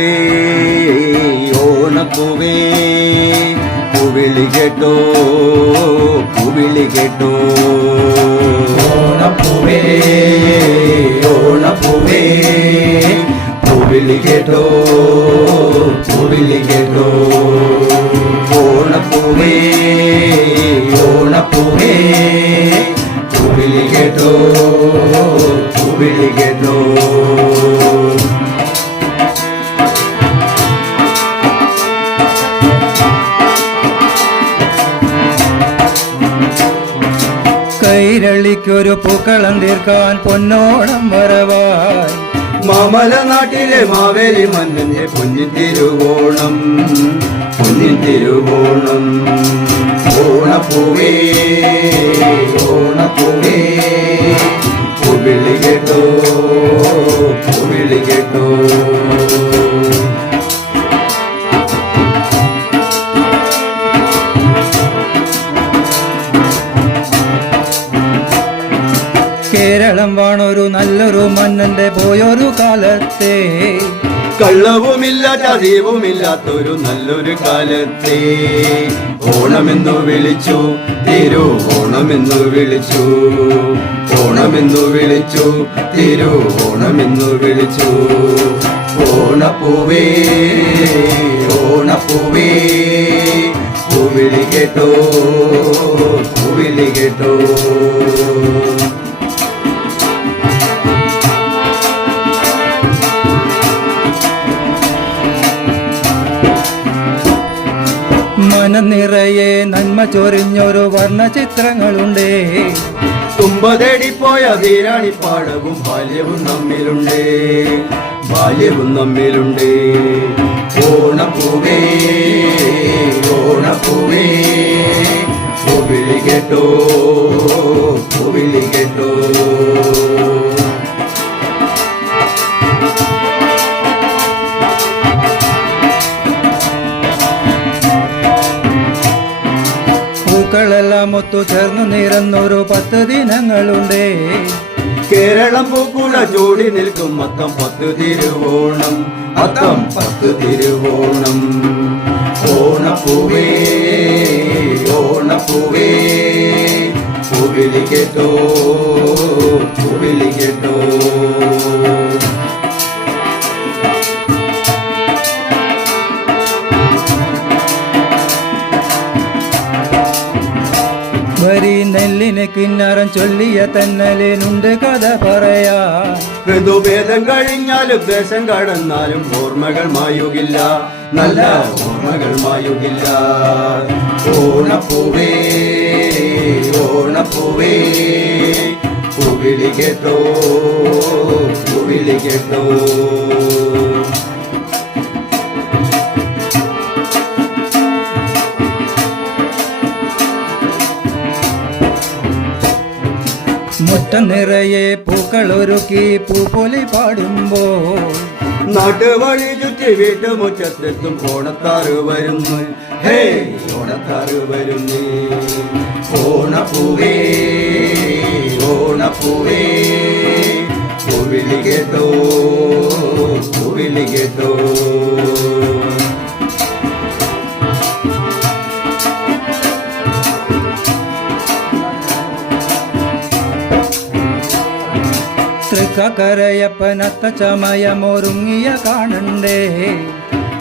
பூவே ஓன பூவே. புவிழி கேட்டோ புவிழி கேட்டோ. ஓன பூவே ஓன பூவே. புவிழி கேட்டோ புவிழி கேட்டோ. ஓன കൈരളിക്കൊരു പൂക്കളം തീർക്കാൻ പൊന്നോണം വരവായി. മാമല നാട്ടിലെ മാവേലി മന്നന്റെ പൊന്നിൻ തിരുവോണം പൊന്നിൻ തിരുവോണം. ഓണപ്പൂവേ ഓണപ്പൂവേ പൂവിളി കേട്ടോ പൂവിളി കേട്ടോ. കേരളം വാണൊരു നല്ലൊരു മന്നന്റെ പോയൊരു കാലത്തെ. കള്ളവുമില്ല ചതിവുമില്ലാത്തൊരു നല്ലൊരു കാലത്തെ. ഓണമെന്നു വിളിച്ചു തിരു ഓണമെന്നു വിളിച്ചു. ഓണമെന്നു വിളിച്ചു തിരു ഓണമെന്നു വിളിച്ചു. ഓണപ്പൂവേ ഓണപ്പൂവേ പൂവിളി കേട്ടോ പൂവിളി കേട്ടോ. മനം നിറയെ നന്മ ചൊരിഞ്ഞൊരു വർണചിത്രങ്ങളുണ്ടേ. തുമ്പതേടിപ്പോയ വീരാണിപ്പാടവും ബാല്യവും നമ്മിലുണ്ട്. ബാല്യവും നമ്മിലുണ്ട്. ഓണപ്പൂവേ ഓണപ്പൂവേ പൂവിളി കേട്ടോ പൂവിളി കേട്ടോ. പൂക്കളെല്ലാം നിറന്നൊരു പത്ത് ദിനങ്ങളുണ്ട്. കേരളം പൂക്കുള ജോടി നിൽക്കും മൊത്തം പത്ത് തിരുവോണം. മൊത്തം പത്ത് തിരുവോണം. ഓണപ്പൂവേ ഓണപ്പൂവേ പൂവിളി നെല്ലിന് കിന്നറം ചൊല്ലിയ തന്നലിനുണ്ട് കഥ പറയാ. ഋതുഭേദം കഴിഞ്ഞാലും ദേശം കടന്നാലും ഓർമ്മകൾ മായുകില്ല. നല്ല ഓർമ്മകൾ മായുകില്ല. ഓണപ്പൂവേ ഓണപ്പൂവേ പൂവിളി കേട്ടോ പൂവിളി കേട്ടോ. മുറ്റം നിറയെ പൂക്കളൊരുക്കി പൂപ്പൊലി പാടുമ്പോൾ നാട്ടുവഴി ചുറ്റി വീട്ടുമുറ്റത്തെത്തും ഓണത്താറ് വരുന്നു. ഹേ ഓണത്താറ് വരുന്നു. ഓണപ്പൂവേ ഓണപ്പൂവേ. തൃക്കരയപ്പനത്ത ചമയമൊരുങ്ങിയ കാണണ്ടേ?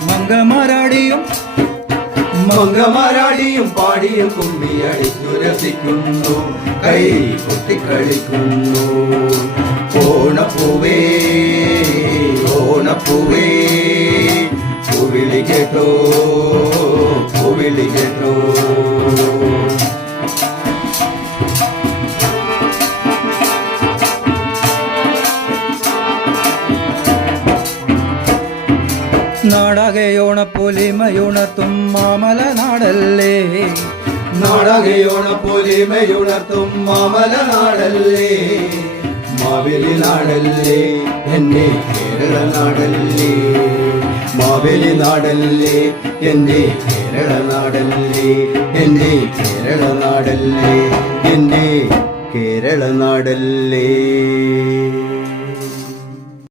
മംഗമാരാടിയും മംഗമരാടിയും പാടിയും കുമ്മിയടിച്ചു രസിക്കുന്നു. കൈ കൊട്ടിക്കളിക്കുന്നു നാടകയോണപ്പൊലിമയുണർത്തും മാമല നാടല്ലേ നാടകയോണപ്പൊലിമയുണർത്തും മാമല നാടല്ലേ മാവേലി നാടല്ലേ എന്നെ കേരള നാടല്ലേ മാവേലി നാടല്ലേ എന്നെ കേരള നാടല്ലേ എന്നെ കേരള നാടല്ലേ എന്നെ കേരള നാടല്ലേ